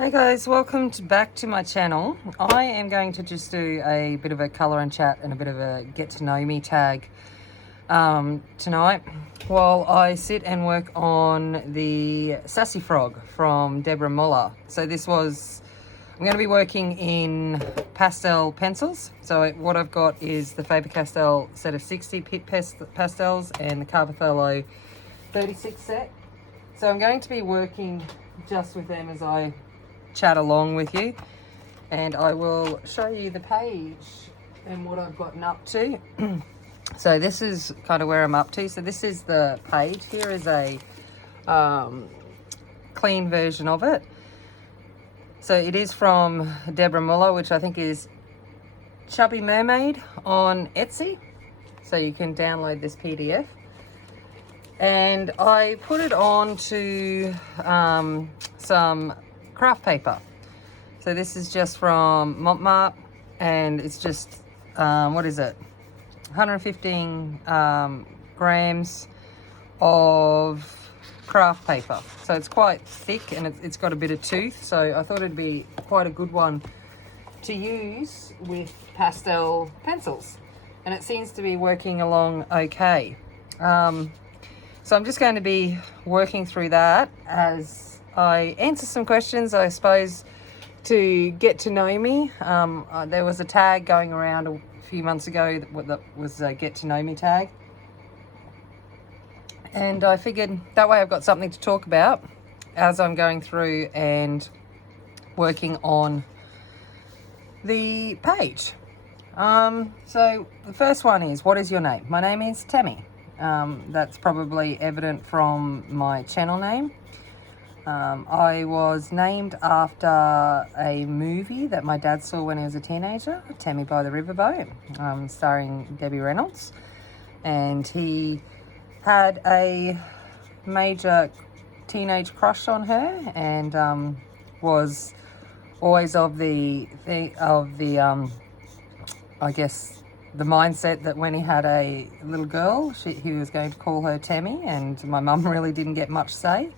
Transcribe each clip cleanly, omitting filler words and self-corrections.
Hey guys, back to my channel. I am going to just do a bit of a colour and chat and a bit of a get to know me tag tonight while I sit and work on the Sassy Frog from Deborah Muller. So I'm going to be working in pastel pencils. So what I've got is the Faber-Castell set of 60 Pitt pastels and the Carvathello 36 set. So I'm going to be working just with them as I chat along with you, and I will show you the page and what I've gotten up to. So this is kind of where I'm up to. So this is the page. Here is a clean version of it. So it is from Deborah Muller, which I think is Chubby Mermaid on Etsy. So you can download this PDF. And I put it on to some craft paper. So this is just from Kmart, and it's just, what is it? 115 grams of craft paper. So it's quite thick and it's got a bit of tooth. So I thought it'd be quite a good one to use with pastel pencils. And it seems to be working along okay. So I'm just going to be working through that as I answer some questions, I suppose, to get to know me. There was a tag going around a few months ago that was a get to know me tag. And I figured that way I've got something to talk about as I'm going through and working on the page. So the first one is, what is your name? My name is Tammy. That's probably evident from my channel name. I was named after a movie that my dad saw when he was a teenager, Tammy by the Riverboat, starring Debbie Reynolds. And he had a major teenage crush on her, and was always of the I guess the mindset that when he had a little girl, he was going to call her Tammy, and my mum really didn't get much say.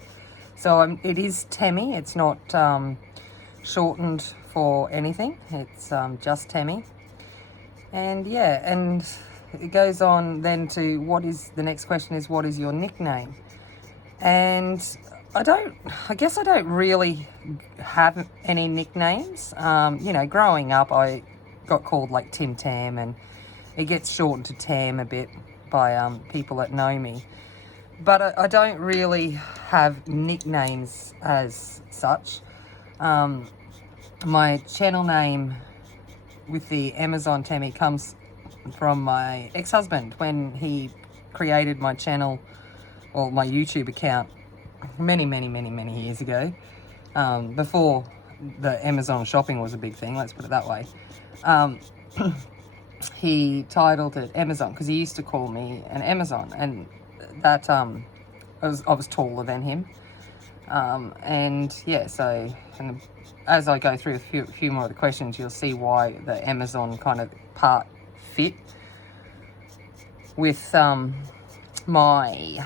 So it is Tammy. It's not shortened for anything. It's just Tammy. And yeah, and it goes on then to the next question is, what is your nickname? And I guess I don't really have any nicknames. Growing up I got called like Tim Tam, and it gets shortened to Tam a bit by people that know me. But I don't really have nicknames as such. My channel name with the Amazon Tammy comes from my ex-husband when he created my channel, or my YouTube account, many years ago, before the Amazon shopping was a big thing, let's put it that way. He titled it Amazon because he used to call me an Amazon, and that I was taller than him, and yeah. So, and as I go through a few more of the questions, you'll see why the Amazon kind of part fit with my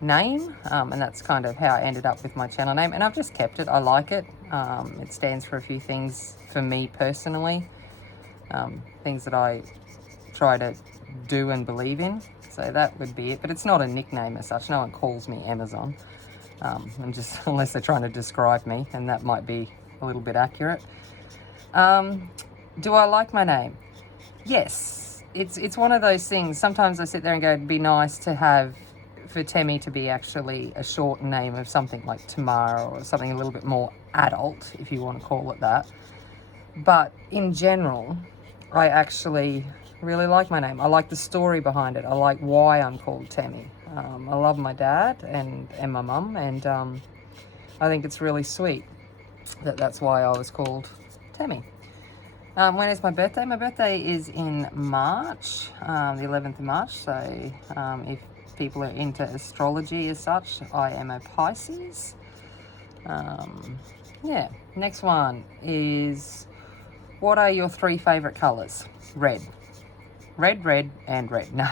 name, and that's kind of how I ended up with my channel name. And I've just kept it. I like it. It stands for a few things for me personally, things that I try to do and believe in. So that would be it, but it's not a nickname as such. No one calls me Amazon, and just unless they're trying to describe me, and that might be a little bit accurate. Do I like my name? Yes, it's one of those things. Sometimes I sit there and go, it'd be nice to have for Tammy to be actually a short name of something like Tamara, or something a little bit more adult, if you want to call it that. But in general, I actually really like my name. I like the story behind it. I like why I'm called Tammy. I love my dad and my mum, and I think it's really sweet that's why I was called Tammy. When is my birthday? My birthday is in March, the 11th of March. So if people are into astrology as such, I am a Pisces. Yeah. Next one is, what are your 3 favourite colours? Red, and red. No.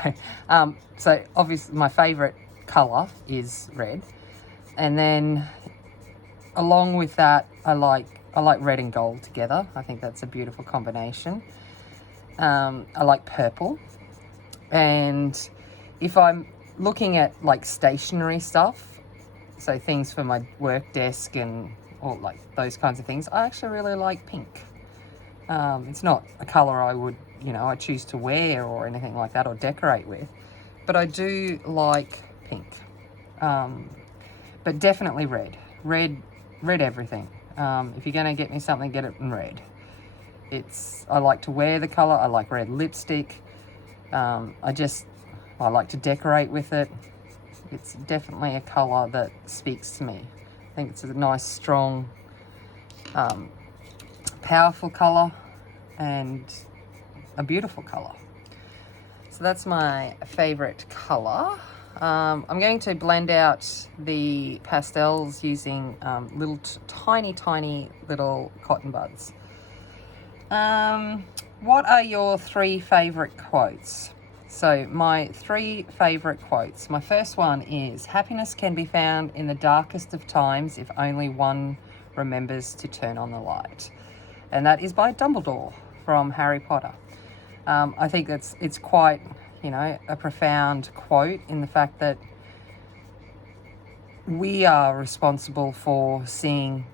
So obviously my favourite colour is red. And then along with that, I like red and gold together. I think that's a beautiful combination. I like purple. And if I'm looking at like stationery stuff, so things for my work desk or like those kinds of things, I actually really like pink. It's not a colour I would, I choose to wear or anything like that or decorate with, but I do like pink. But definitely red. Red everything. If you're going to get me something, get it in red. I like to wear the colour. I like red lipstick. I like to decorate with it. It's definitely a colour that speaks to me. I think it's a nice, strong, powerful colour and a beautiful colour. So that's my favourite colour. I'm going to blend out the pastels using little tiny little cotton buds. What are your 3 favourite quotes? So my 3 favourite quotes. My first one is, happiness can be found in the darkest of times if only one remembers to turn on the light. And that is by Dumbledore from Harry Potter. I think it's quite, a profound quote in the fact that we are responsible for seeing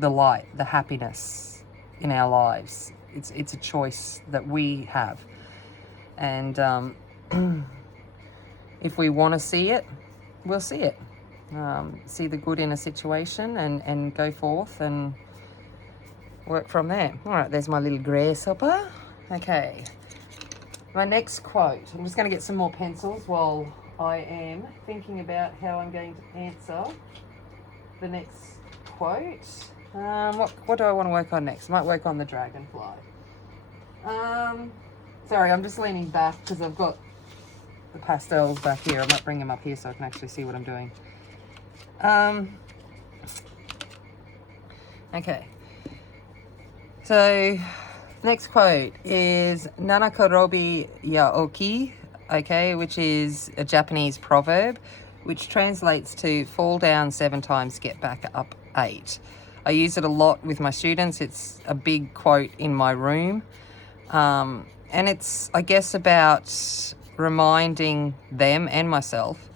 the light, the happiness in our lives. It's a choice that we have. And if we want to see it, we'll see it. See the good in a situation and go forth and work from there. All right, there's my little grasshopper. Okay, my next quote. I'm just going to get some more pencils while I am thinking about how I'm going to answer the next quote. What do I want to work on next? I might work on the dragonfly. Sorry, I'm just leaning back because I've got the pastels back here. I might bring them up here so I can actually see what I'm doing. Okay. So, next quote is Nanakorobi Yaoki, okay, which is a Japanese proverb, which translates to fall down 7 times, get back up 8. I use it a lot with my students. It's a big quote in my room. And it's, I guess, about reminding them and myself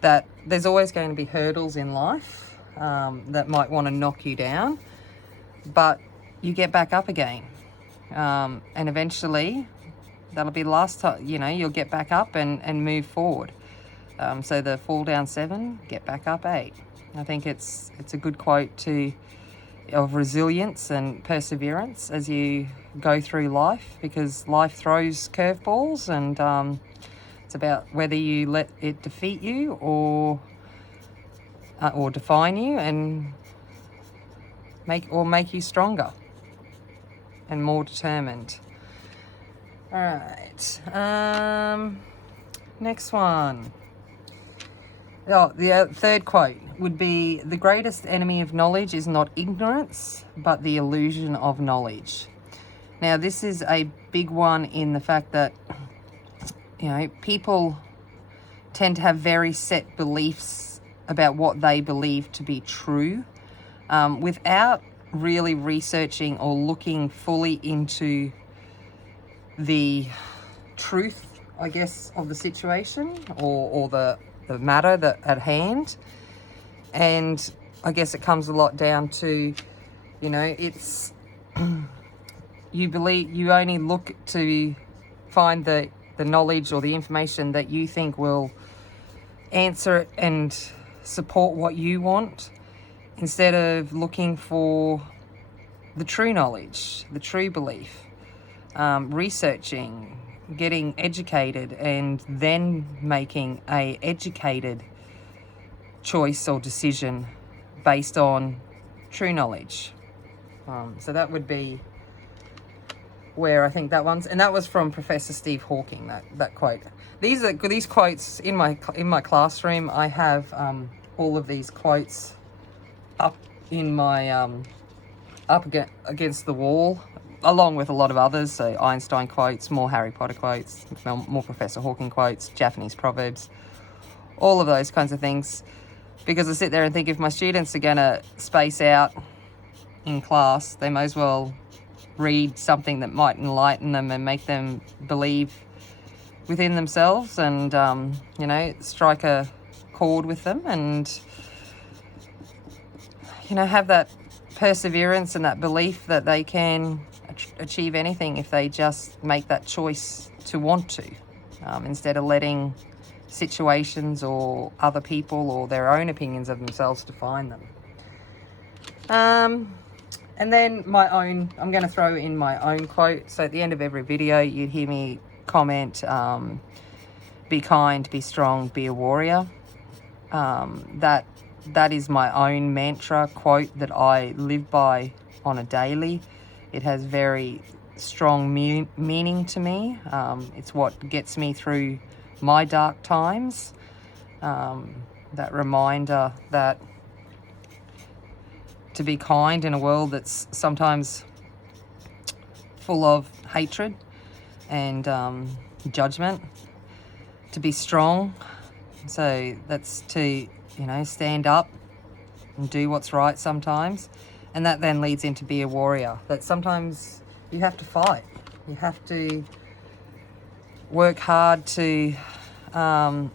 that there's always going to be hurdles in life that might want to knock you down, but you get back up again. And eventually, that'll be the last time, you'll get back up and move forward. So the fall down 7, get back up 8. I think it's a good quote of resilience and perseverance as you go through life, because life throws curveballs, and it's about whether you let it defeat you or define you and make you stronger and more determined. All right. Next one. Oh, the third quote would be, the greatest enemy of knowledge is not ignorance, but the illusion of knowledge. Now, this is a big one in the fact that, people tend to have very set beliefs about what they believe to be true, without really researching or looking fully into the truth, I guess, of the situation or the matter at hand. And I guess it comes a lot down to, it's you only look to find the knowledge or the information that you think will answer it and support what you want, instead of looking for the true knowledge, the true belief, researching, getting educated, and then making a educated choice or decision based on true knowledge. So that would be where I think that was from Professor Steve Hawking, that quote. These quotes in my classroom. I have all of these quotes up in my up against the wall, along with a lot of others. So Einstein quotes, more Harry Potter quotes, more Professor Hawking quotes, Japanese proverbs, all of those kinds of things. because I sit there and think if my students are going to space out in class, they may as well read something that might enlighten them and make them believe within themselves, and you know, strike a chord with them, and you know, have that perseverance and that belief that they can achieve anything if they just make that choice to want to, instead of letting situations or other people or their own opinions of themselves define them. And then I'm going to throw in my own quote. So at the end of every video, you'd hear me comment, be kind, be strong, be a warrior. That is my own mantra quote that I live by on a daily. It has very strong meaning to me. It's what gets me through my dark times. That reminder that to be kind in a world that's sometimes full of hatred and judgment. To be strong. So that's to, you know, stand up and do what's right sometimes. And that then leads into be a warrior. That sometimes you have to fight. You have to work hard to and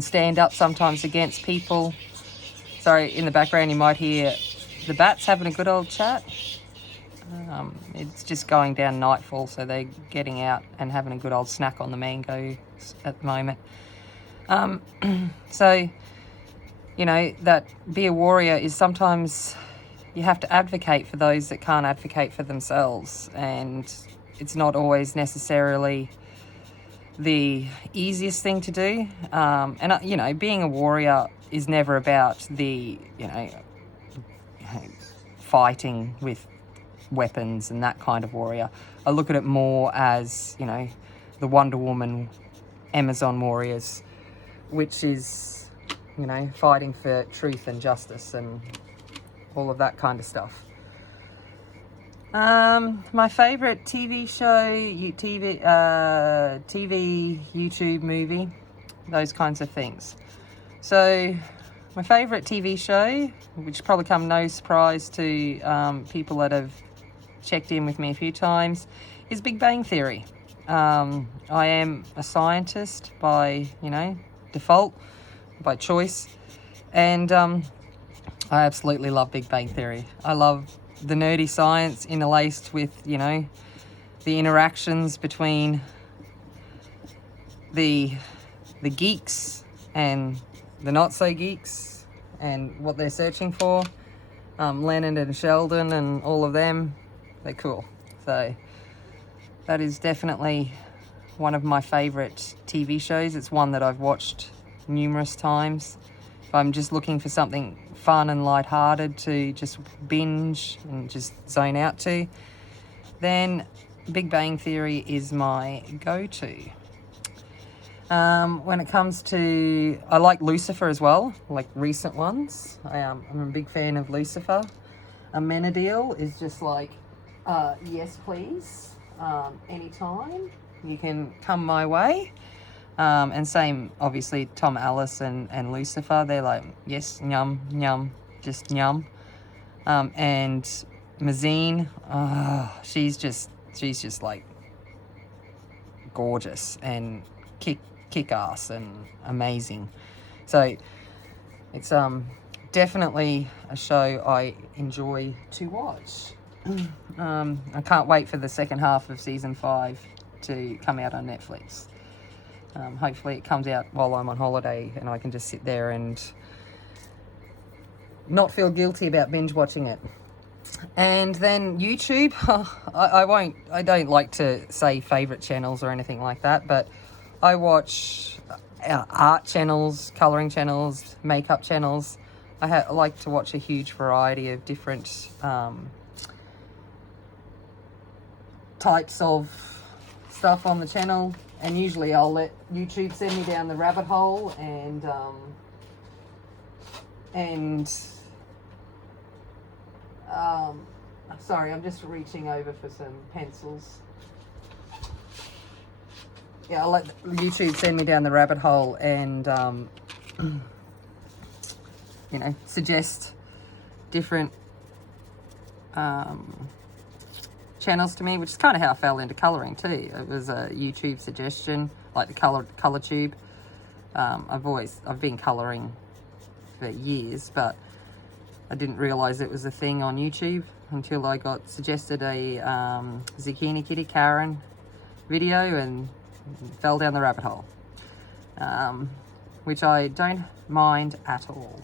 stand up sometimes against people. Sorry, in the background you might hear the bats having a good old chat. It's just going down nightfall, so they're getting out and having a good old snack on the mangoes at the moment. So, you know, that be a warrior is sometimes you have to advocate for those that can't advocate for themselves, and it's not always necessarily the easiest thing to do. And you know, being a warrior is never about the, you know, fighting with weapons and that kind of warrior. I look at it more as, you know, the Wonder Woman Amazon warriors, which is, you know, fighting for truth and justice and all of that kind of stuff. My favourite TV show, TV, YouTube, movie, those kinds of things. So my favourite TV show, which probably come no surprise to people that have checked in with me a few times, is Big Bang Theory. I am a scientist by, you know, default, by choice, and I absolutely love Big Bang Theory. I love the nerdy science interlaced with, you know, the interactions between the geeks and the not so geeks and what they're searching for. Leonard and Sheldon and all of them, they're cool. So that is definitely one of my favorite TV shows. It's one that I've watched numerous times. If I'm just looking for something fun and lighthearted to just binge and just zone out to, then Big Bang Theory is my go-to. When it comes to, I like Lucifer as well, like recent ones. I'm a big fan of Lucifer. Amenadiel is just like, yes please, anytime you can come my way. And same, obviously, Tom Alice and Lucifer, they're like, yes, yum, yum, just yum. And Mazine, she's just like gorgeous and kick ass and amazing. So it's definitely a show I enjoy to watch. I can't wait for the second half of season 5 to come out on Netflix. Hopefully it comes out while I'm on holiday and I can just sit there and not feel guilty about binge watching it. And then YouTube, I don't like to say favourite channels or anything like that, but I watch art channels, colouring channels, makeup channels. I like to watch a huge variety of different types of stuff on the channel, and usually I'll let YouTube send me down the rabbit hole and sorry, I'm just reaching over for some pencils. Yeah, I'll let YouTube send me down the rabbit hole and you know, suggest different channels to me, which is kind of how I fell into colouring too. It was a YouTube suggestion, like the colour tube. I've been colouring for years, but I didn't realise it was a thing on YouTube until I got suggested a Zucchini Kitty Karen video and fell down the rabbit hole, which I don't mind at all.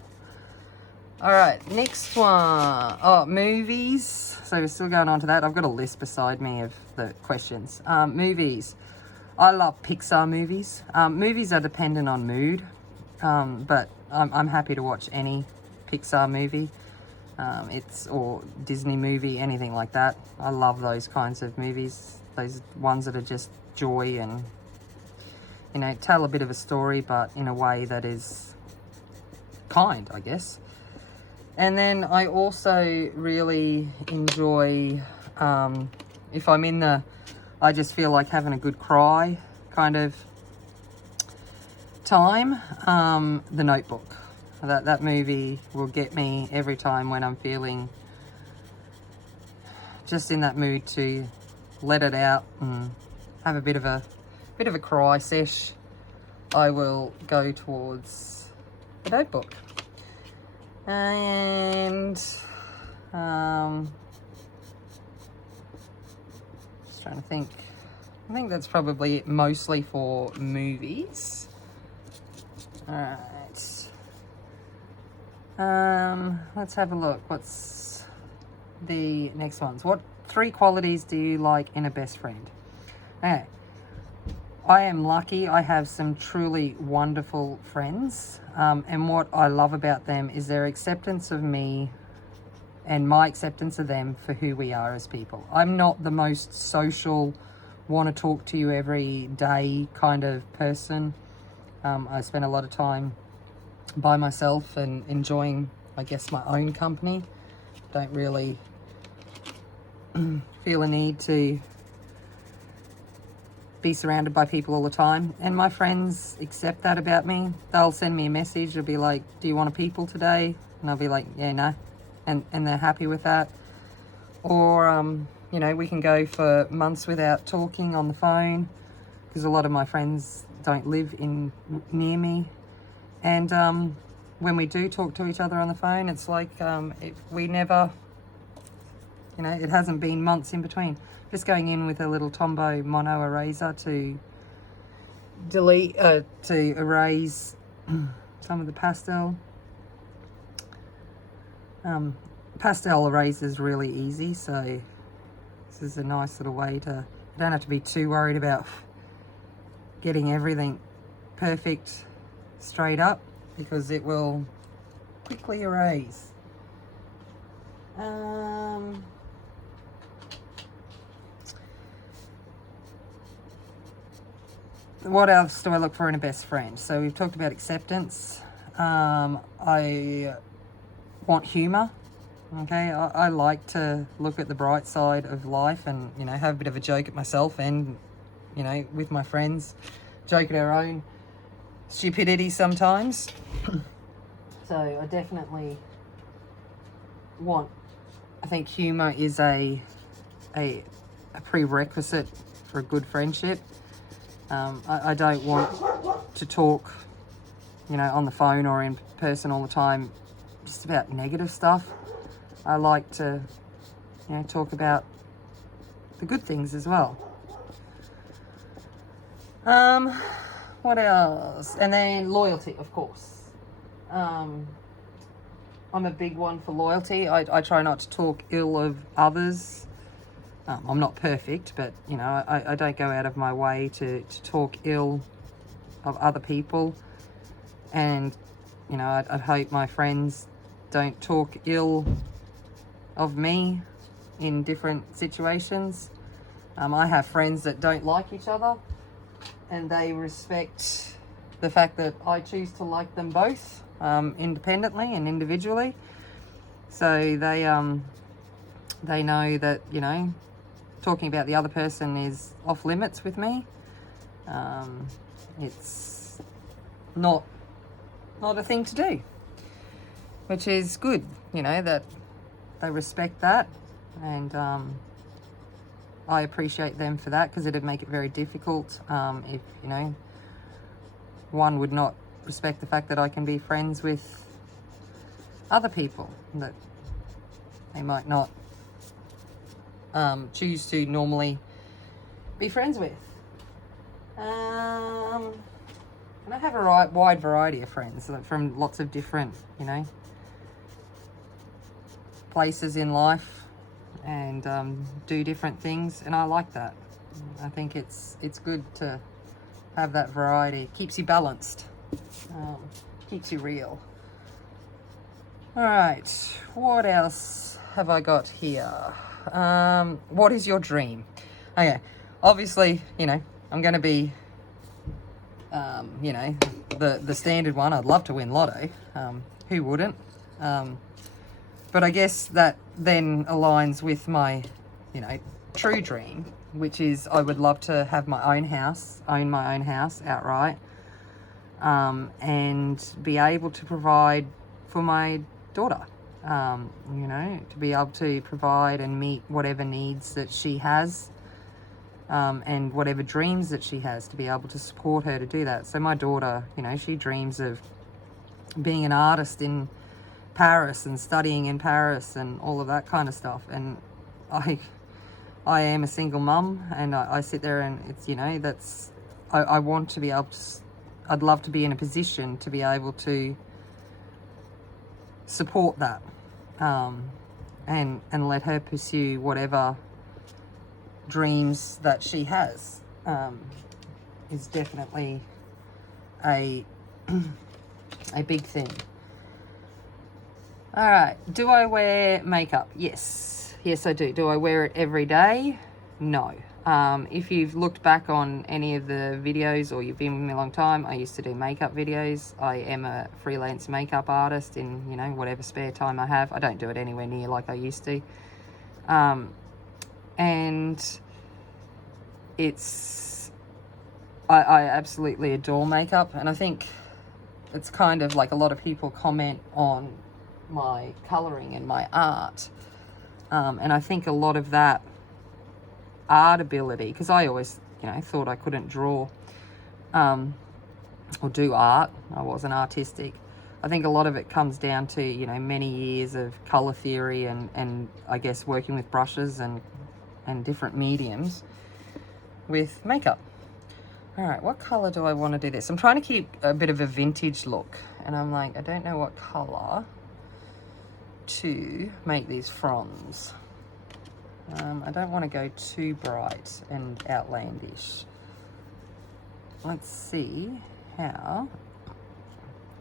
All right, next one. Oh, movies. So we're still going on to that. I've got a list beside me of the questions. Movies. I love Pixar movies. Movies are dependent on mood, but I'm happy to watch any Pixar movie. Or Disney movie, anything like that. I love those kinds of movies. Those ones that are just joy and, you know, tell a bit of a story, but in a way that is kind, I guess. And then I also really enjoy, if I'm in I just feel like having a good cry kind of time, The Notebook. That movie will get me every time when I'm feeling just in that mood to let it out and have a bit of a cry sesh. I will go towards The Notebook. And just trying to think. I think that's probably it, mostly for movies. All right. Let's have a look. What's the next ones? What 3 qualities do you like in a best friend? Okay. I am lucky. I have some truly wonderful friends. And what I love about them is their acceptance of me and my acceptance of them for who we are as people. I'm not the most social, want to talk to you every day kind of person. I spend a lot of time by myself and enjoying, I guess, my own company. Don't really feel a need to be surrounded by people all the time, and my friends accept that about me. They'll send me a message. They'll be like, do you want a people today? And I'll be like, yeah, no, and they're happy with that. Or you know, we can go for months without talking on the phone because a lot of my friends don't live near me, and when we do talk to each other on the phone, it's like we never, you know, it hasn't been months in between. Just going in with a little Tombow mono eraser to erase some of the pastel. Pastel eraser is really easy, so this is a nice little way to, you don't have to be too worried about getting everything perfect straight up because it will quickly erase. What else do I look for in a best friend? So we've talked about acceptance. I want humor. Okay, I like to look at the bright side of life and, you know, have a bit of a joke at myself and, you know, with my friends, joke at our own stupidity sometimes. So I definitely want, I think humor is a prerequisite for a good friendship. I don't want to talk, you know, on the phone or in person all the time just about negative stuff. I like to, you know, talk about the good things as well. What else? And then loyalty, of course. I'm a big one for loyalty. I try not to talk ill of others. I'm not perfect, but, you know, I don't go out of my way to talk ill of other people. And, you know, I'd hope my friends don't talk ill of me in different situations. I have friends that don't like each other, and they respect the fact that I choose to like them both, independently and individually. So they know that, you know, talking about the other person is off limits with me. It's not a thing to do. which is good, you know, that they respect that. And I appreciate them for that, because it'd make it very difficult if, you know, one would not respect the fact that I can be friends with other people that they might not choose to normally be friends with. And I have a wide variety of friends from lots of different, you know, places in life, and do different things, and I like that. I think it's good to have that variety. It keeps you balanced, keeps you real. All right, what else have I got here? What is your dream? Okay, obviously, you know, I'm going to be, you know, the standard one. I'd love to win lotto. Who wouldn't? But I guess that then aligns with my, you know, true dream, which is I would love to have my own house, own my own house outright, and be able to provide for my daughter, you know, to be able to provide and meet whatever needs that she has, and whatever dreams that she has, to be able to support her to do that. So my daughter, you know, she dreams of being an artist in Paris and studying in Paris and all of that kind of stuff. And I am a single mum, and I sit there and it's, you know, that's, I want to be able to, I'd love to be in a position to be able to support that, and let her pursue whatever dreams that she has, is definitely a big thing. All right, do I wear makeup? Yes, I do. Do I wear it every day? No. If you've looked back on any of the videos, or you've been with me a long time, I used to do makeup videos. I am a freelance makeup artist in, you know, whatever spare time I have. I don't do it anywhere near like I used to. And it's, I absolutely adore makeup, and I think it's kind of like a lot of people comment on my colouring and my art, and I think a lot of that art ability, because I always, you know, thought I couldn't draw or do art. I wasn't artistic. I think a lot of it comes down to, you know, many years of colour theory and I guess working with brushes and different mediums with makeup. All right, what colour do I want to do this? I'm trying to keep a bit of a vintage look, and I'm like, I don't know what colour to make these fronds. I don't want to go too bright and outlandish. Let's see how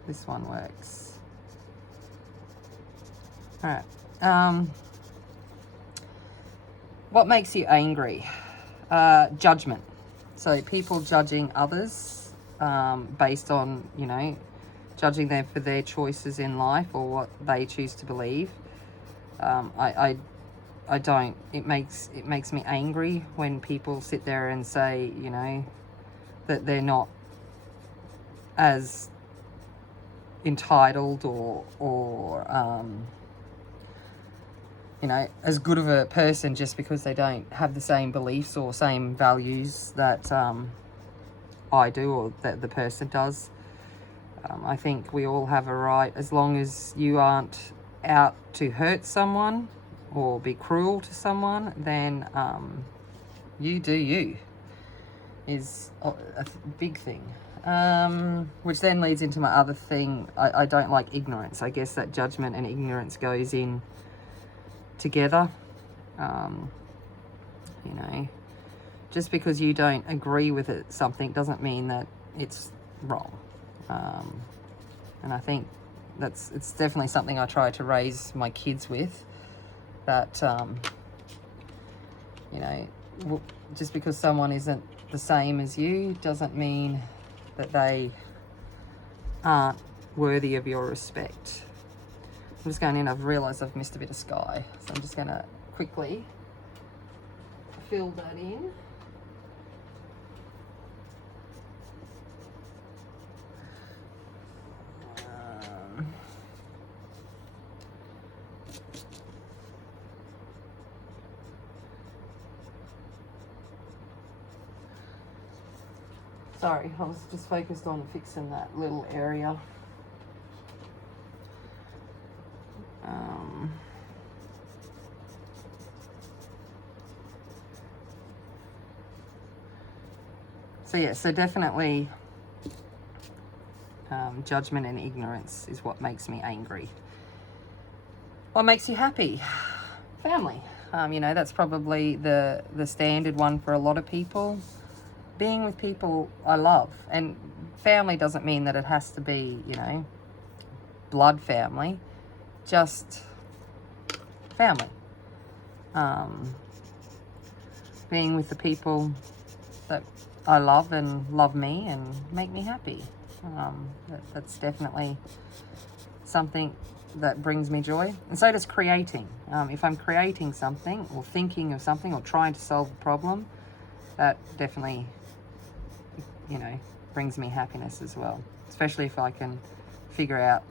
this one works. All right. What makes you angry? Judgment. So people judging others based on, you know, judging them for their choices in life or what they choose to believe. I don't. It makes me angry when people sit there and say, you know, that they're not as entitled or you know, as good of a person just because they don't have the same beliefs or same values that I do or that the person does. I think we all have a right, as long as you aren't out to hurt someone or be cruel to someone, then you do you, is a big thing. Which then leads into my other thing. I don't like ignorance. I guess that judgment and ignorance goes in together. You know, just because you don't agree with it, something doesn't mean that it's wrong. And I think it's definitely something I try to raise my kids with, that you know, just because someone isn't the same as you doesn't mean that they aren't worthy of your respect. I'm just going in, I've realised I've missed a bit of sky, so I'm just going to quickly fill that in. Sorry, I was just focused on fixing that little area. So yeah, so definitely judgment and ignorance is what makes me angry. What makes you happy? Family. You know, that's probably the standard one for a lot of people. Being with people I love. And family doesn't mean that it has to be, you know, blood family. Just family. Being with the people that I love and love me and make me happy. That's definitely something that brings me joy. And so does creating. If I'm creating something or thinking of something or trying to solve a problem, that definitely, you know, brings me happiness as well. Especially if I can figure out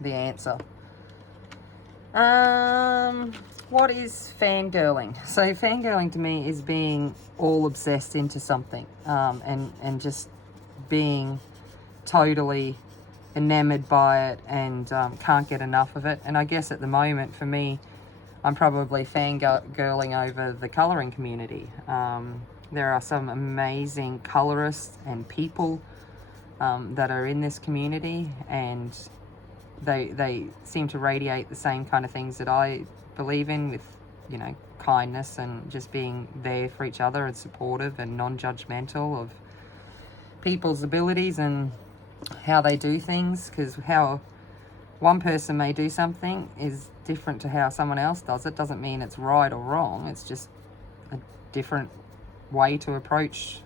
the answer. What is fangirling? So fangirling to me is being all obsessed into something, and just being totally enamored by it and can't get enough of it. And I guess at the moment for me, I'm probably fangirling over the colouring community. There are some amazing colourists and people that are in this community, and they seem to radiate the same kind of things that I believe in, with, you know, kindness and just being there for each other and supportive and non-judgmental of people's abilities and how they do things, because how one person may do something is different to how someone else does it. Doesn't mean it's right or wrong. It's just a different way to approach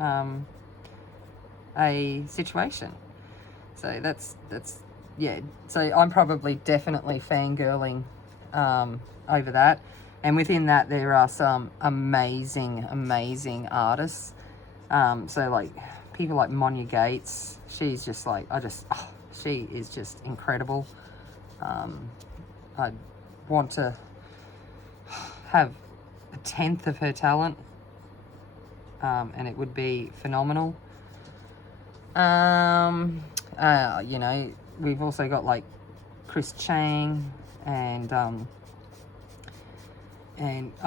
a situation. So that's yeah. So I'm probably definitely fangirling over that. And within that, there are some amazing artists. So like people like Monya Gates. She's just like, she is just incredible. I want to have a tenth of her talent, and it would be phenomenal. You know, we've also got like Chris Chang, and I'm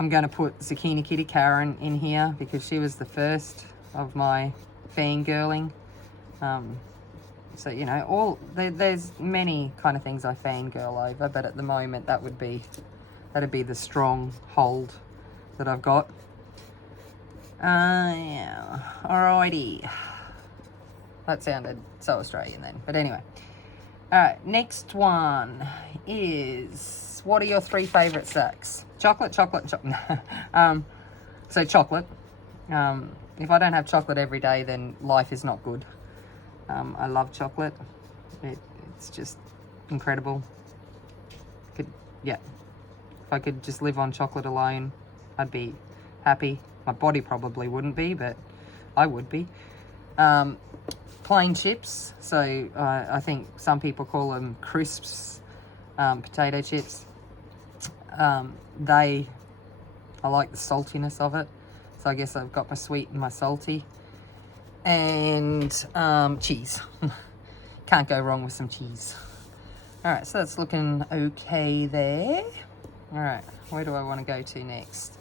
going to put Zucchini Kitty Karen in here because she was the first of my fangirling. So, you know, there's many kind of things I fangirl over, but at the moment that'd be the strong hold that I've got. Yeah, alrighty. That sounded so Australian then, but anyway. Alright, next one is, what are your 3 favourite snacks? Chocolate. So chocolate. If I don't have chocolate every day, then life is not good. I love chocolate. It's just incredible. If I could just live on chocolate alone, I'd be happy. My body probably wouldn't be, but I would be. Plain chips. So I think some people call them crisps, potato chips. I like the saltiness of it. So I guess I've got my sweet and my salty. And cheese. Can't go wrong with some cheese. Alright, so that's looking okay there. Alright, where do I want to go to next?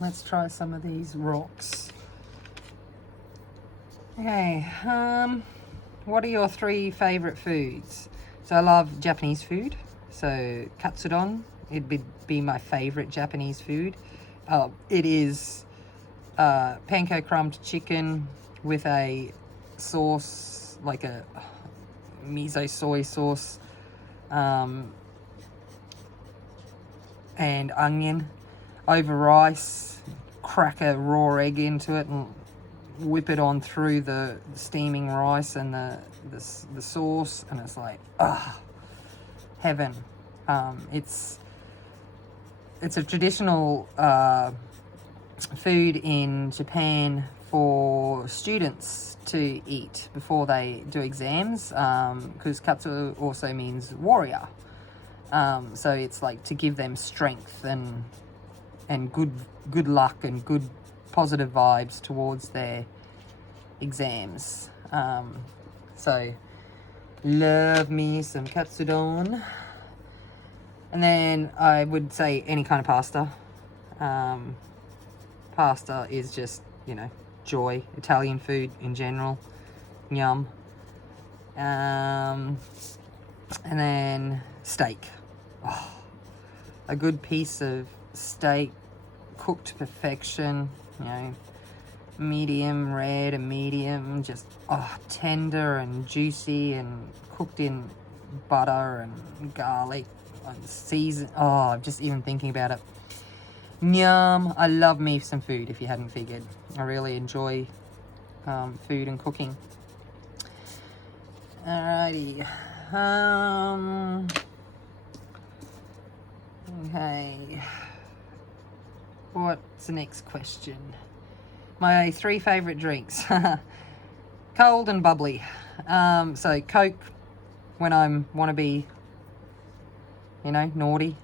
Let's try some of these rocks. Okay, what are your 3 favourite foods? So I love Japanese food. So katsudon, it'd be my favourite Japanese food. It is panko crumbed chicken with a sauce, like a miso soy sauce, and onion over rice. Crack a raw egg into it and whip it on through the steaming rice and the sauce, and it's like heaven. It's a traditional food in Japan for students to eat before they do exams, because katsu also means warrior. So it's like to give them strength and good luck and good positive vibes towards their exams. So love me some katsudon. And then I would say any kind of pasta. Pasta is just, you know, joy. Italian food in general. Yum. And then steak. Oh, a good piece of steak cooked to perfection, you know, medium red and medium, just tender and juicy and cooked in butter and garlic and season. Just even thinking about it. Yum. I love me some food, if you hadn't figured. I really enjoy food and cooking. Alrighty. Okay. What's the next question? My 3 favourite drinks. Cold and bubbly. So Coke when I want to be, you know, naughty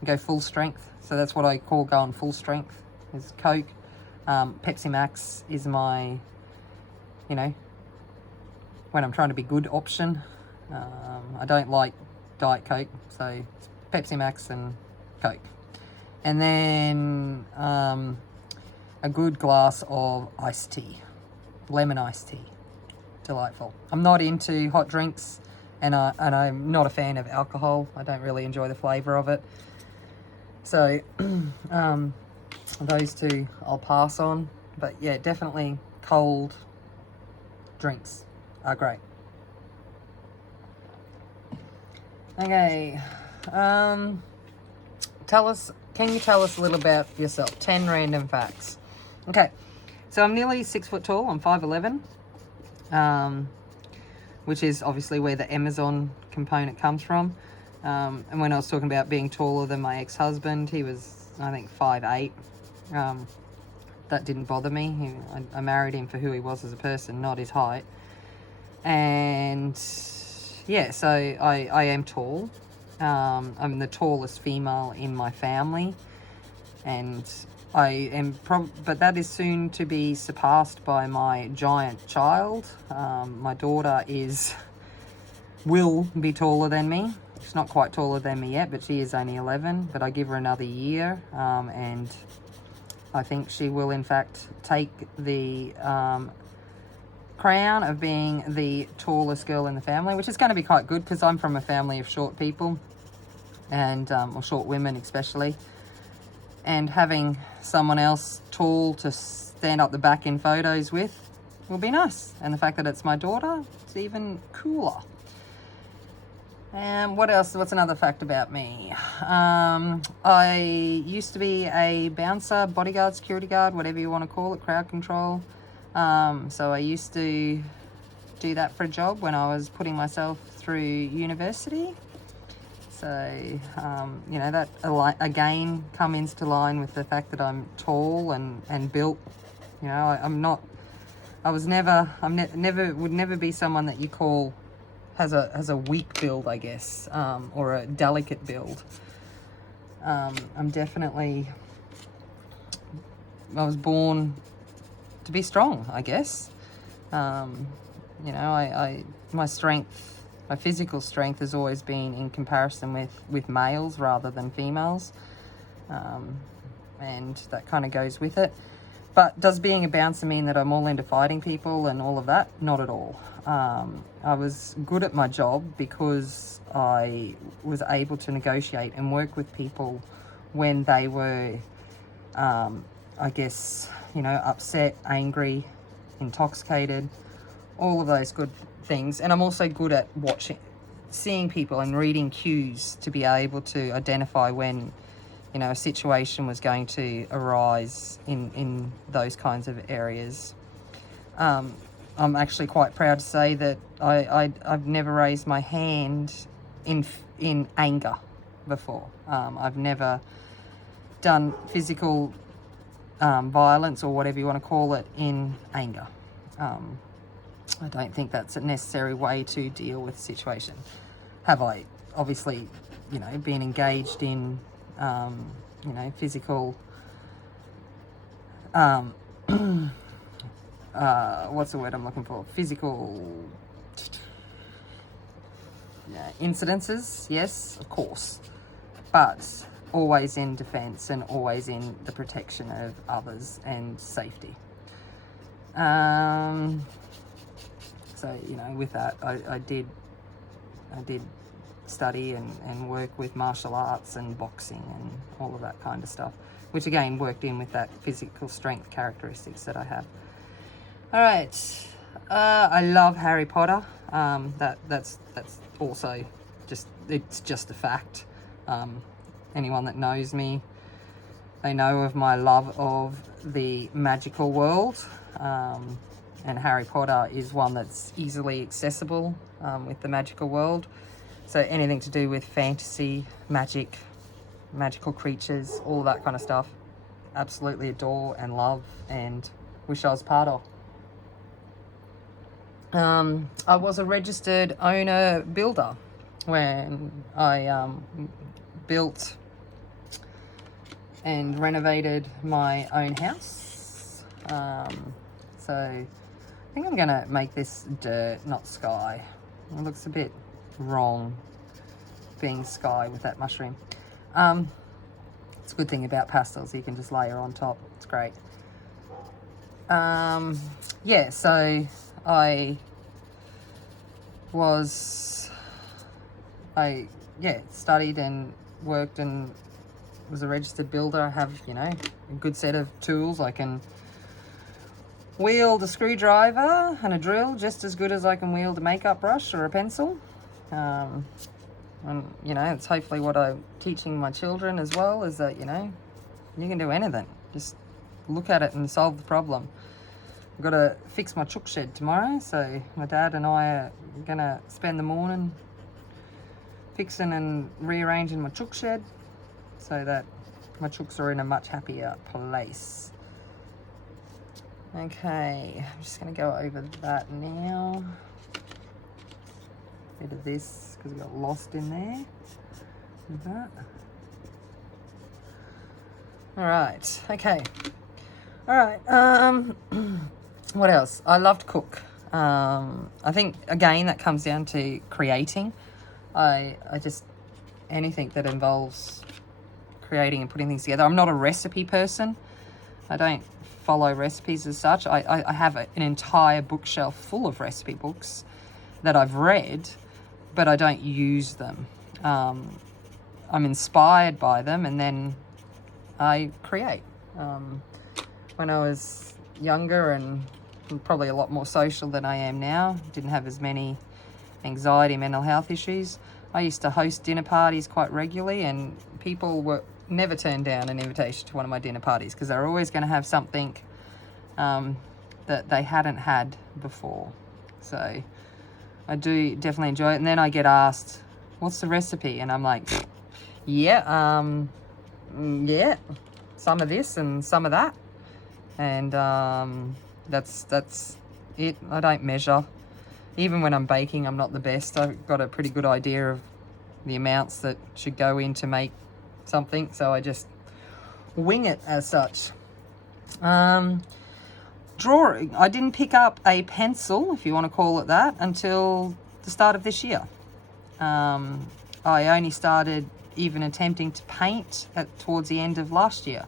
and go full strength. So that's what I call going full strength, is Coke. Pepsi Max is my, you know, when I'm trying to be good option. I don't like Diet Coke, so it's Pepsi Max and Coke. And then a good glass of iced tea, lemon iced tea. Delightful. I'm not into hot drinks, and I'm not a fan of alcohol. I don't really enjoy the flavour of it. So those two I'll pass on. But yeah, definitely cold drinks are great. Okay. Can you tell us a little about yourself? 10 random facts. Okay. So I'm nearly 6 foot tall. I'm 5'11", which is obviously where the Amazon component comes from. And when I was talking about being taller than my ex-husband, he was, I think, 5'8". That didn't bother me. I married him for who he was as a person, not his height. And yeah, so I am tall. I'm the tallest female in my family, and I am but that is soon to be surpassed by my giant child. My daughter will be taller than me. She's not quite taller than me yet, but she is only 11, but I give her another year, and I think she will in fact take the crown of being the tallest girl in the family, which is going to be quite good because I'm from a family of short people, and or short women especially, and having someone else tall to stand up the back in photos with will be nice. And the fact that it's my daughter, it's even cooler. And what else? What's another fact about me? I used to be a bouncer, bodyguard, security guard, whatever you want to call it, crowd control. So I used to do that for a job when I was putting myself through university. So, you know, that again comes into line with the fact that I'm tall and built. You know, would never be someone that you call has a weak build, I guess, or a delicate build. I'm definitely, I was born to be strong, I guess. You know, my strength, my physical strength has always been in comparison with males rather than females. And that kind of goes with it. But does being a bouncer mean that I'm all into fighting people and all of that? Not at all. I was good at my job because I was able to negotiate and work with people when they were, I guess, you know, upset, angry, intoxicated, all of those good things. And I'm also good at seeing people and reading cues to be able to identify when, you know, a situation was going to arise in those kinds of areas. I'm actually quite proud to say that I've never raised my hand in anger before. I've never done physical violence or whatever you want to call it in anger. I don't think that's a necessary way to deal with the situation. Have I obviously, been engaged in, physical, what's the word I'm looking for? Physical incidences, yes, of course, but always in defense and always in the protection of others and safety. So, with that, I did study and work with martial arts and boxing and all of that kind of stuff, which again worked in with that physical strength characteristics that I have. All right, I love Harry Potter. That's also it's just a fact. Anyone that knows me, they know of my love of the magical world, and Harry Potter is one that's easily accessible with the magical world. So anything to do with fantasy, magic, magical creatures, all that kind of stuff, absolutely adore and love and wish I was part of. I was a registered owner builder when I built and renovated my own house. So I think I'm gonna make this dirt, not sky. It looks a bit wrong being sky with that mushroom. It's a good thing about pastels, you can just layer on top. It's great. Yeah, so I studied and worked and was a registered builder. I have, a good set of tools. I can wield a screwdriver and a drill just as good as I can wield a makeup brush or a pencil. And, it's hopefully what I'm teaching my children as well, is that, you can do anything. Just look at it and solve the problem. I've got to fix my chook shed tomorrow, so my dad and I are going to spend the morning fixing and rearranging my chook shed so that my chooks are in a much happier place. Okay, I'm just going to go over that now. Bit of this because it got lost in there. Like that. All right, okay. All right, what else? I love to cook. I think, again, that comes down to creating. I just, anything that involves creating and putting things together. I'm not a recipe person. I don't follow recipes as such. I have an entire bookshelf full of recipe books that I've read, but I don't use them. I'm inspired by them and then I create. When I was younger and probably a lot more social than I am now, didn't have as many anxiety, mental health issues, I used to host dinner parties quite regularly, and people were never turned down an invitation to one of my dinner parties because they're always going to have something that they hadn't had before. So I do definitely enjoy it. And then I get asked, what's the recipe? And I'm like, yeah, some of this and some of that. And that's it. I don't measure. Even when I'm baking, I'm not the best. I've got a pretty good idea of the amounts that should go in to make something, so I just wing it as such. Drawing. I didn't pick up a pencil, if you want to call it that, until the start of this year. I only started even attempting to paint towards the end of last year.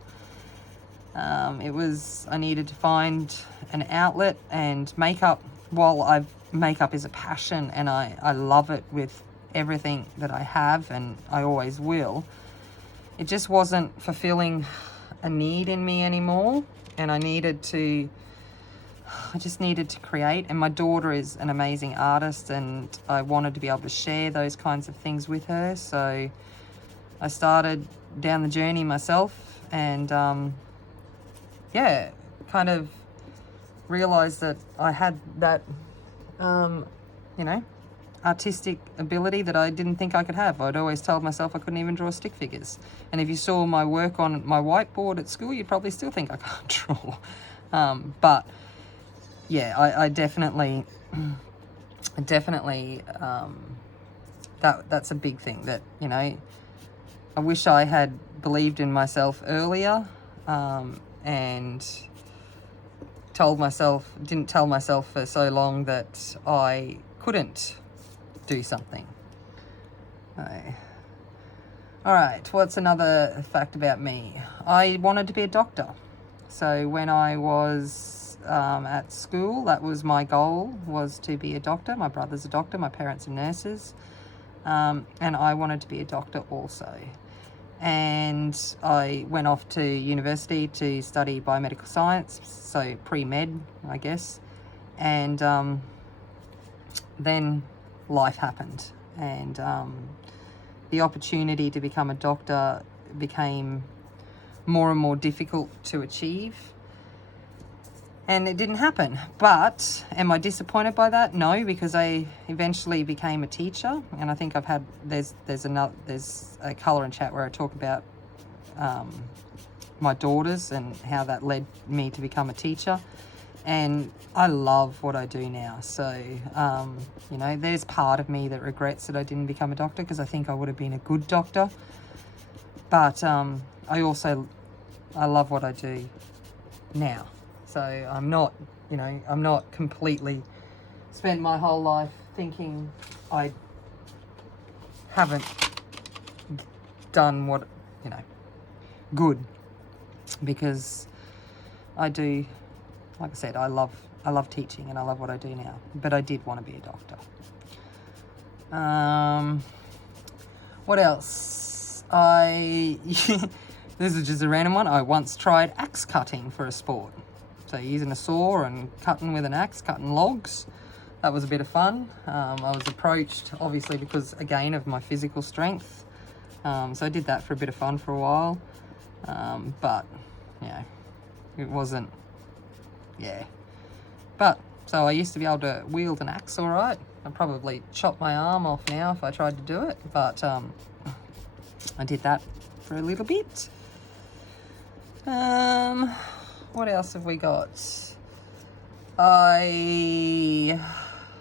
I needed to find an outlet, and makeup, makeup is a passion and I love it with everything that I have, and I always will. It just wasn't fulfilling a need in me anymore, and I just needed to create. And my daughter is an amazing artist, and I wanted to be able to share those kinds of things with her. So I started down the journey myself, and kind of realized that I had that artistic ability that I didn't think I could have. I'd always told myself I couldn't even draw stick figures. And if you saw my work on my whiteboard at school, you'd probably still think I can't draw. But yeah, I definitely, that's a big thing that, you know, I wish I had believed in myself earlier, and didn't tell myself for so long that I couldn't do something. All right, what's another fact about me? I wanted to be a doctor. So when I was at school, that was my goal, was to be a doctor. My brother's a doctor, my parents are nurses, and I wanted to be a doctor also. And I went off to university to study biomedical science, so pre-med, I guess. And then life happened, and the opportunity to become a doctor became more and more difficult to achieve, and it didn't happen. But am I disappointed by that? No, because I eventually became a teacher, and I think there's a colour and chat where I talk about my daughters and how that led me to become a teacher, and I love what I do now. So you know, there's part of me that regrets that I didn't become a doctor, because I think I would have been a good doctor, but I love what I do now. So I'm not completely spent my whole life thinking I haven't done what, you know, good, because I do, like I said, I love teaching and I love what I do now, but I did want to be a doctor. What else? This is just a random one. I once tried axe cutting for a sport. So using a saw and cutting with an axe, cutting logs. That was a bit of fun. I was approached, obviously, because, again, of my physical strength. So I did that for a bit of fun for a while. But, you know, it wasn't, yeah. But, so I used to be able to wield an axe all right. I'd probably chop my arm off now if I tried to do it. But I did that for a little bit. What else have we got? I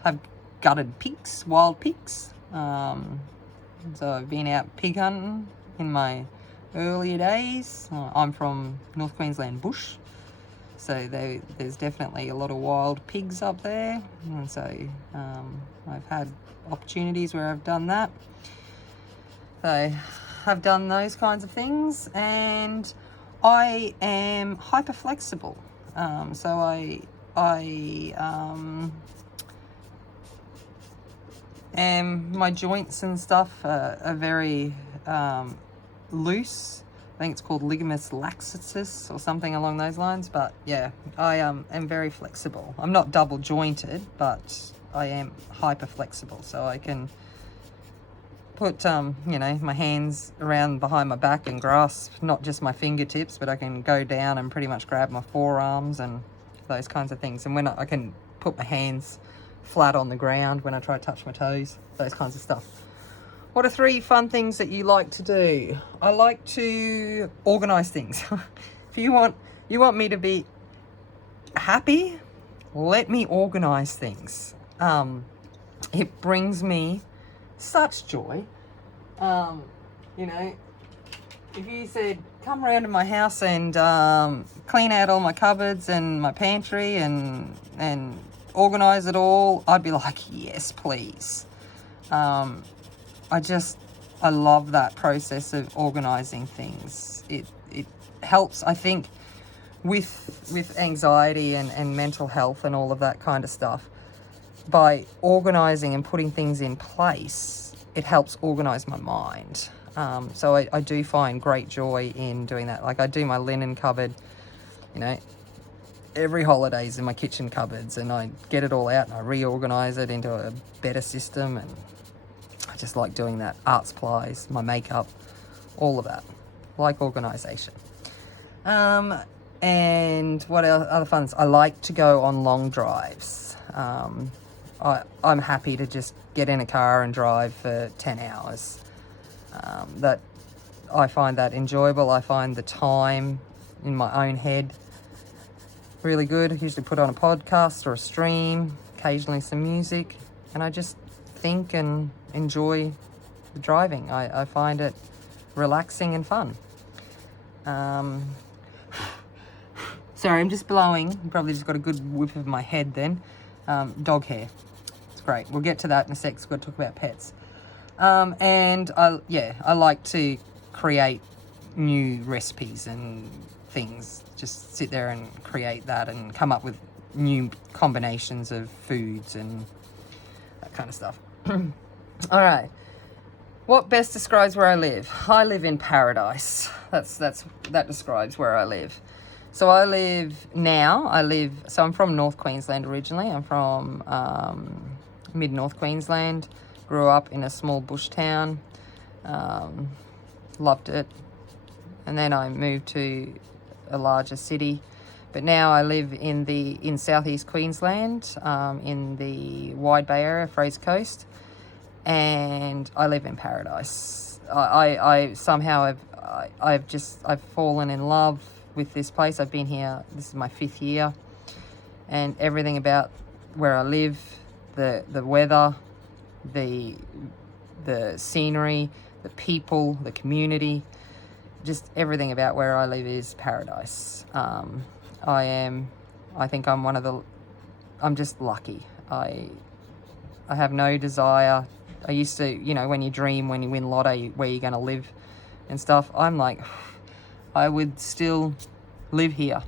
have gutted pigs, wild pigs. So I've been out pig hunting in my earlier days. I'm from North Queensland bush, so there's definitely a lot of wild pigs up there, and so I've had opportunities where I've done that. So I've done those kinds of things, and I am hyper flexible. So I my joints and stuff are very loose. I think it's called ligamus laxatus or something along those lines. But yeah, I am very flexible. I'm not double jointed, but I am hyper flexible. So I can put you know, my hands around behind my back and grasp not just my fingertips, but I can go down and pretty much grab my forearms and those kinds of things. And when I can put my hands flat on the ground when I try to touch my toes, those kinds of stuff. What are 3 fun things that you like to do? I like to organize things. If you want me to be happy, let me organize things. It brings me such joy. You know, if you said, come around to my house and clean out all my cupboards and my pantry and organize it all, I'd be like, yes, please. I love that process of organizing things. It helps, I think, with anxiety and mental health and all of that kind of stuff. By organizing and putting things in place, it helps organize my mind. So I do find great joy in doing that. Like, I do my linen cupboard, you know, every holidays in my kitchen cupboards, and I get it all out and I reorganize it into a better system, and I just like doing that. Art supplies, my makeup, all of that. Like organization. And what else, other funs? I like to go on long drives. I'm happy to just get in a car and drive for 10 hours. That I find that enjoyable. I find the time in my own head really good. I usually put on a podcast or a stream, occasionally some music, and I just think and enjoy the driving. I find it relaxing and fun. Sorry, I'm just blowing. You probably just got a good whiff of my head then. Dog hair. It's great. We'll get to that in a sec. So we're going to talk about pets. And I like to create new recipes and things. Just sit there and create that and come up with new combinations of foods and that kind of stuff. All right. What best describes where I live? I live in paradise. That describes where I live. So I'm from North Queensland originally. I'm from mid-North Queensland. Grew up in a small bush town. Loved it. And then I moved to a larger city. But now I live in southeast Queensland, in the Wide Bay area, Fraser Coast. And I live in paradise. I've fallen in love with this place. I've been here, this is my 5th year, and everything about where I live, the weather, the scenery, the people, the community, just everything about where I live is paradise. I'm just lucky. I have no desire. I used to, when you dream, when you win lotto, where you're going to live and stuff, I'm like, I would still live here.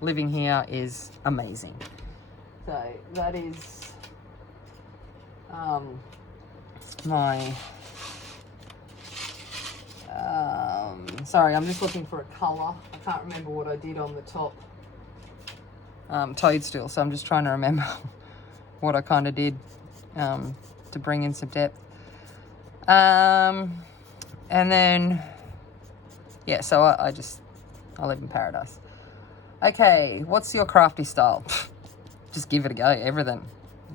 Living here is amazing. So that is sorry, I'm just looking for a colour. I can't remember what I did on the top toadstool, so I'm just trying to remember what I kind of did to bring in some depth. And then, so I live in paradise. Okay, what's your crafty style? Just give it a go, everything.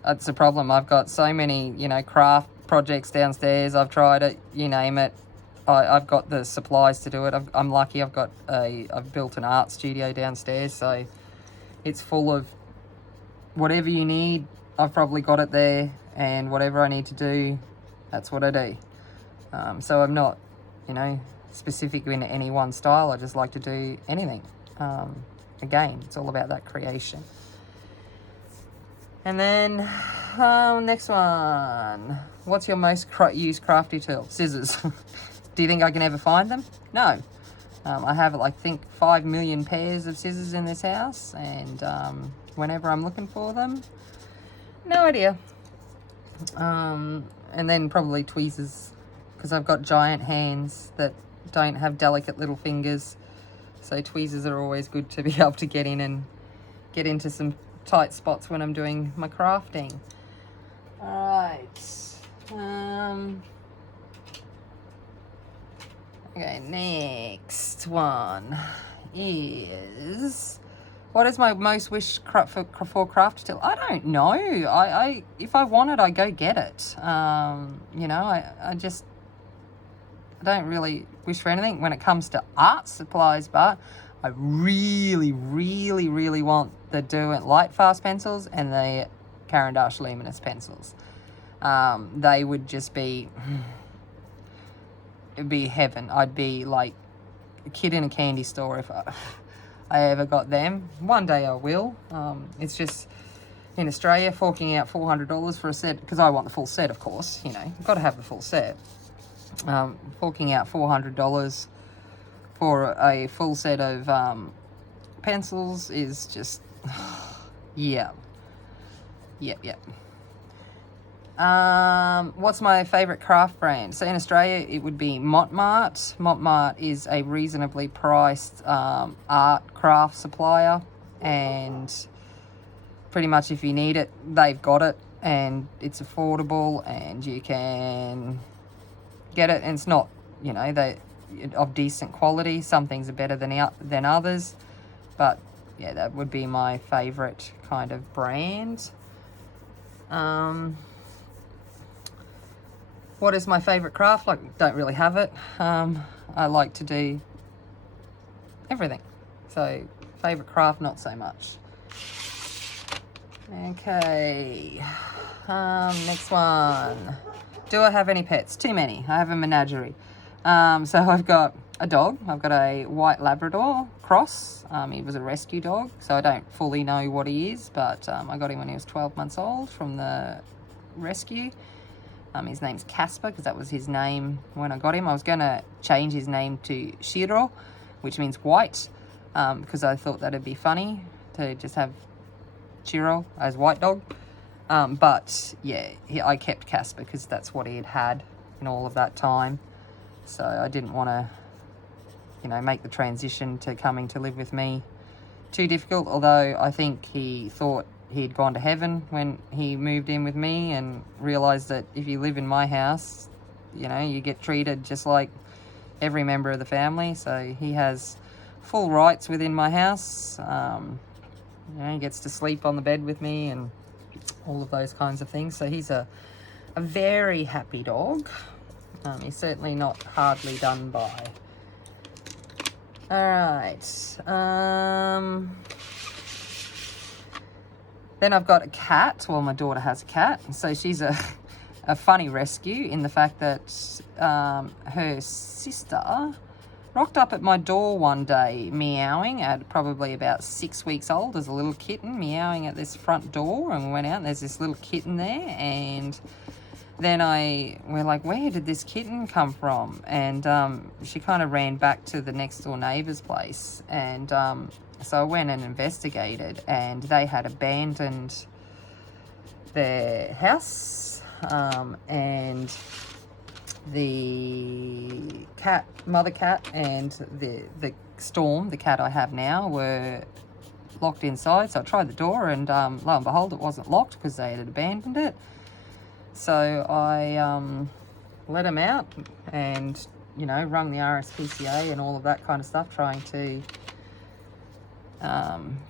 That's the problem. I've got so many, craft projects downstairs. I've tried it, you name it. I've got the supplies to do it. I'm lucky. I've built an art studio downstairs, so it's full of whatever you need. I've probably got it there, and whatever I need to do, that's what I do. So I'm not, specific in any one style. I just like to do anything. Again, it's all about that creation. And then, next one. What's your most used crafty tool? Scissors. Do you think I can ever find them? No. I have, 5 million pairs of scissors in this house, and whenever I'm looking for them, no idea. And then probably tweezers, because I've got giant hands that don't have delicate little fingers, so tweezers are always good to be able to get in and get into some tight spots when I'm doing my crafting. Alright. Okay, next one is, what is my most wish for craft tool? I don't know. I if I want it, I go get it. I don't really wish for anything when it comes to art supplies, but I really, really, really want the Derwent Lightfast pencils and the Caran d'Ache Luminous pencils. They would just be, it'd be heaven. I'd be like a kid in a candy store if I ever got them. One day I will. It's just in Australia, forking out $400 for a set, because I want the full set, of course. You've got to have the full set. Forking out $400 for a full set of pencils is just, yeah. Yep. What's my favourite craft brand? So in Australia, it would be Montmart. Montmart is a reasonably priced art craft supplier, and pretty much if you need it, they've got it, and it's affordable, and you can get it, and it's not, they of decent quality. Some things are better than others, but yeah, that would be my favorite kind of brand. What is my favorite craft? Like, don't really have it. I like to do everything. So favorite craft, not so much. Okay, next one. Do I have any pets? Too many. I have a menagerie. So I've got a dog. I've got a white Labrador cross. He was a rescue dog, so I don't fully know what he is, but I got him when he was 12 months old from the rescue. His name's Casper, because that was his name when I got him. I was going to change his name to Shiro, which means white, because I thought that'd be funny to just have Shiro as white dog. But yeah, I kept Casper because that's what he had had in all of that time. So I didn't want to, you know, make the transition to coming to live with me too difficult. Although I think he thought he'd gone to heaven when he moved in with me and realised that if you live in my house, you know, you get treated just like every member of the family. So he has full rights within my house. You know, he gets to sleep on the bed with me and all of those kinds of things. So he's a very happy dog. He's certainly not hardly done by. All right. Then I've got a cat. Well, my daughter has a cat. So she's a funny rescue in the fact that her sister rocked up at my door one day meowing at probably about 6 weeks old as a little kitten, meowing at this front door, and we went out and there's this little kitten there, and then we're like, where did this kitten come from? And she kind of ran back to the next door neighbour's place, and so I went and investigated, and they had abandoned their house, and the mother cat and the Storm, the cat I have now, were locked inside. So I tried the door, and lo and behold, it wasn't locked because they had abandoned it. So I let them out and, you know, rung the RSPCA and all of that kind of stuff, trying to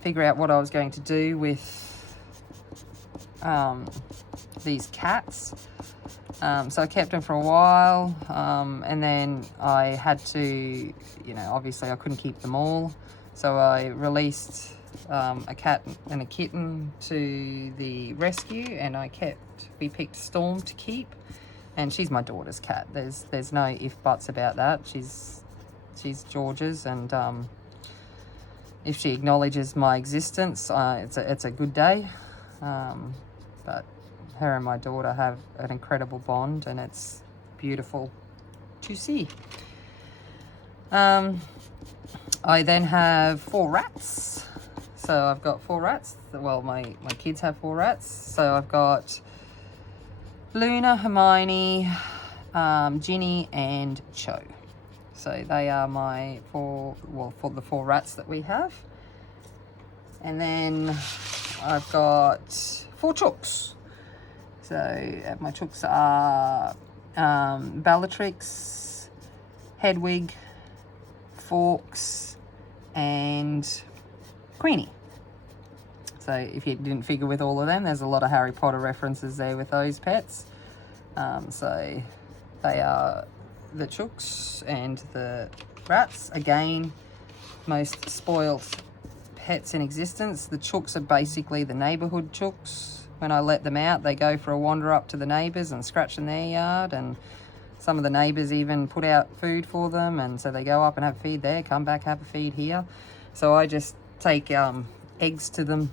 figure out what I was going to do with these cats. So I kept them for a while, and then I had to, you know, obviously I couldn't keep them all, so I released a cat and a kitten to the rescue, and we picked Storm to keep, and she's my daughter's cat. There's no if buts about that. She's George's, and if she acknowledges my existence, it's a good day. But her and my daughter have an incredible bond, and it's beautiful to see. I then have 4 rats. So I've got 4 rats. Well, my kids have 4 rats. So I've got Luna, Hermione, Ginny, and Cho. So they are my 4 rats that we have. And then I've got 4 chooks. So my chooks are Bellatrix, Hedwig, Fawkes, and Queenie. So if you didn't figure with all of them, there's a lot of Harry Potter references there with those pets. So they are the chooks and the rats. Again, most spoiled pets in existence. The chooks are basically the neighbourhood chooks. When I let them out, they go for a wander up to the neighbours and scratch in their yard, and some of the neighbours even put out food for them, and so they go up and have a feed there, come back, have a feed here. So I just take eggs to them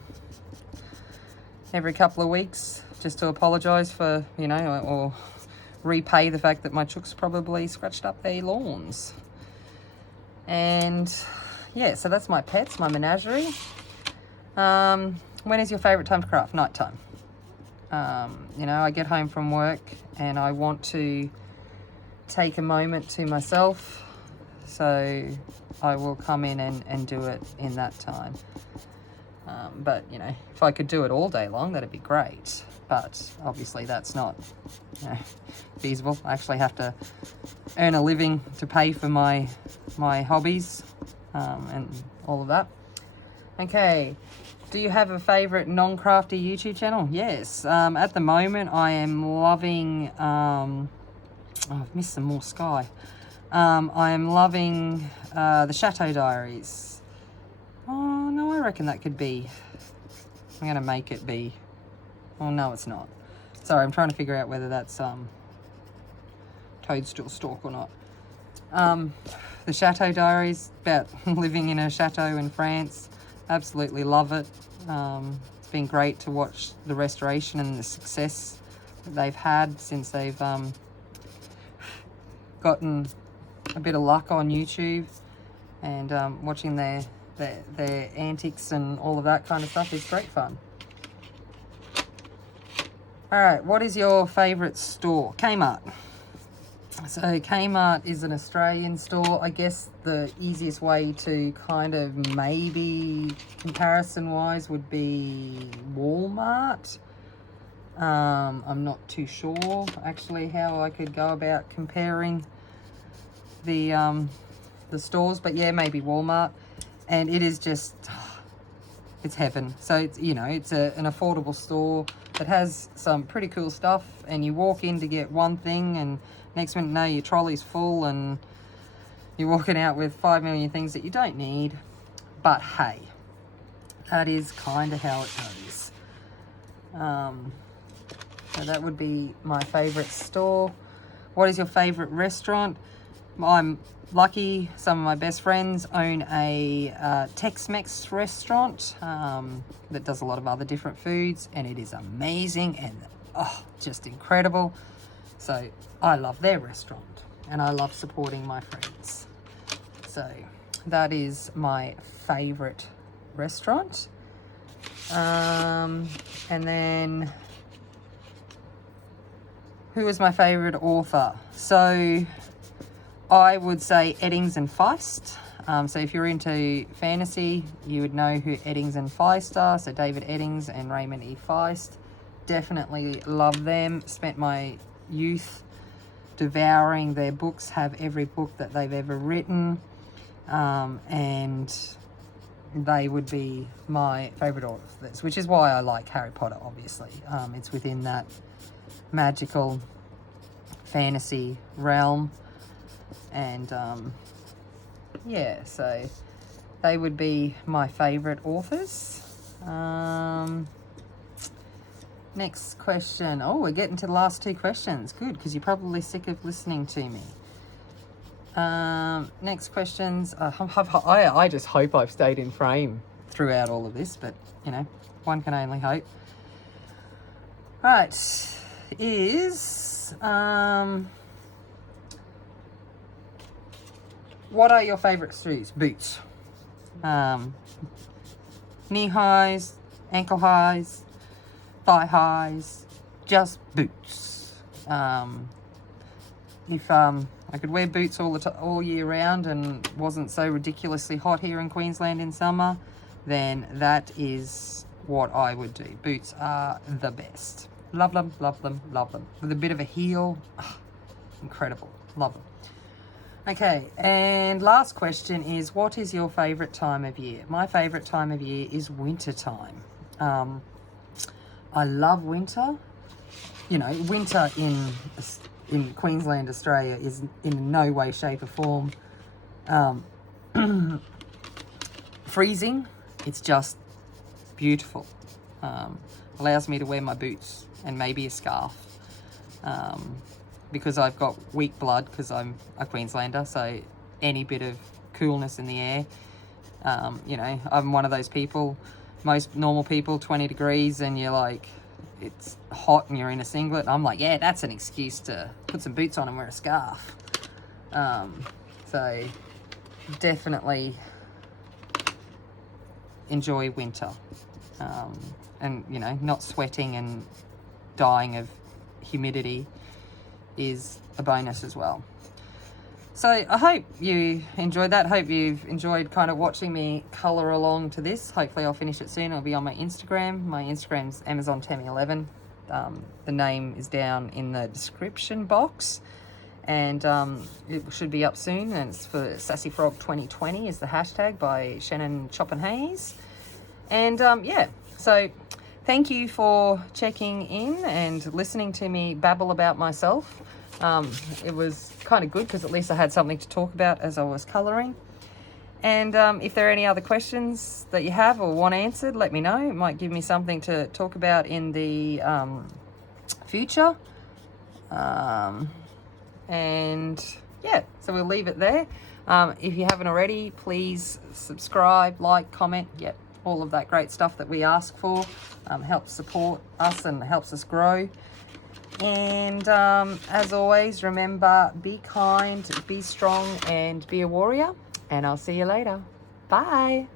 every couple of weeks just to apologise for, you know, or repay the fact that my chooks probably scratched up their lawns. And yeah, so that's my pets, my menagerie. When is your favourite time to craft? Night time. You know, I get home from work and I want to take a moment to myself, so I will come in and do it in that time. But, you know, if I could do it all day long, that'd be great. But obviously that's not, you know, feasible. I actually have to earn a living to pay for my hobbies and all of that. Okay. Do you have a favorite non-crafty YouTube channel? Yes. At the moment, I am loving... oh, I've missed some more sky. I am loving the Chateau Diaries. Oh, no, I reckon that could be... I'm going to make it be... Oh, no, it's not. Sorry, I'm trying to figure out whether that's Toadstool Stalk or not. The Chateau Diaries, about living in a chateau in France. Absolutely love it. It's been great to watch the restoration and the success that they've had since they've gotten a bit of luck on YouTube, and watching their antics and all of that kind of stuff is great fun. Alright, what is your favourite store? Kmart. So Kmart is an Australian store. I guess the easiest way to kind of maybe comparison wise would be Walmart. I'm not too sure actually how I could go about comparing the stores, but yeah, maybe Walmart. And it is just, it's heaven. So it's, you know, it's an affordable store that has some pretty cool stuff, and you walk in to get one thing and next minute, no, your trolley's full and you're walking out with 5 million things that you don't need. But hey, that is kind of how it goes. So that would be my favourite store. What is your favourite restaurant? I'm lucky. Some of my best friends own a Tex-Mex restaurant that does a lot of other different foods, and it is amazing and just incredible. So I love their restaurant, and I love supporting my friends. So that is my favourite restaurant. And then, who is my favourite author? So I would say Eddings and Feist. So if you're into fantasy, you would know who Eddings and Feist are. So David Eddings and Raymond E. Feist. Definitely love them. Spent my youth devouring their books, have every book that they've ever written, and they would be my favourite authors, which is why I like Harry Potter, obviously. It's within that magical fantasy realm, and yeah, so they would be my favourite authors. Next question. Oh, we're getting to the last two questions. Good, because you're probably sick of listening to me. Next questions. I just hope I've stayed in frame throughout all of this, but, you know, one can only hope. Right. What are your favourite shoes? Boots. Knee highs, ankle highs, thigh highs, just boots. If I could wear boots all year round and wasn't so ridiculously hot here in Queensland in summer, then that is what I would do. Boots are the best. Love them, love them, love them. With a bit of a heel, incredible. Love them. Okay, and last question is, what is your favourite time of year? My favourite time of year is winter time. I love winter. You know, winter in Queensland, Australia is in no way, shape or form freezing. It's just beautiful. Allows me to wear my boots and maybe a scarf. Because I've got weak blood because I'm a Queenslander, so any bit of coolness in the air, you know, I'm one of those people. Most normal people, 20 degrees and you're like, it's hot and you're in a singlet. I'm like, yeah, that's an excuse to put some boots on and wear a scarf. So definitely enjoy winter. And, you know, not sweating and dying of humidity is a bonus as well. So I hope you enjoyed that. Hope you've enjoyed kind of watching me colour along to this. Hopefully I'll finish it soon. It'll be on my Instagram. My Instagram's AmazonTammy11. The name is down in the description box. And it should be up soon. And it's for Sassy Frog 2020 is the hashtag by Shannon Choppenhayes. And yeah, so thank you for checking in and listening to me babble about myself. It was kind of good because at least I had something to talk about as I was colouring. And if there are any other questions that you have or want answered, let me know. It might give me something to talk about in the future. And yeah, so we'll leave it there. If you haven't already, please subscribe, like, comment, all of that great stuff that we ask for. Helps support us and helps us grow. And as always, remember, be kind, be strong, and be a warrior. And I'll see you later. Bye.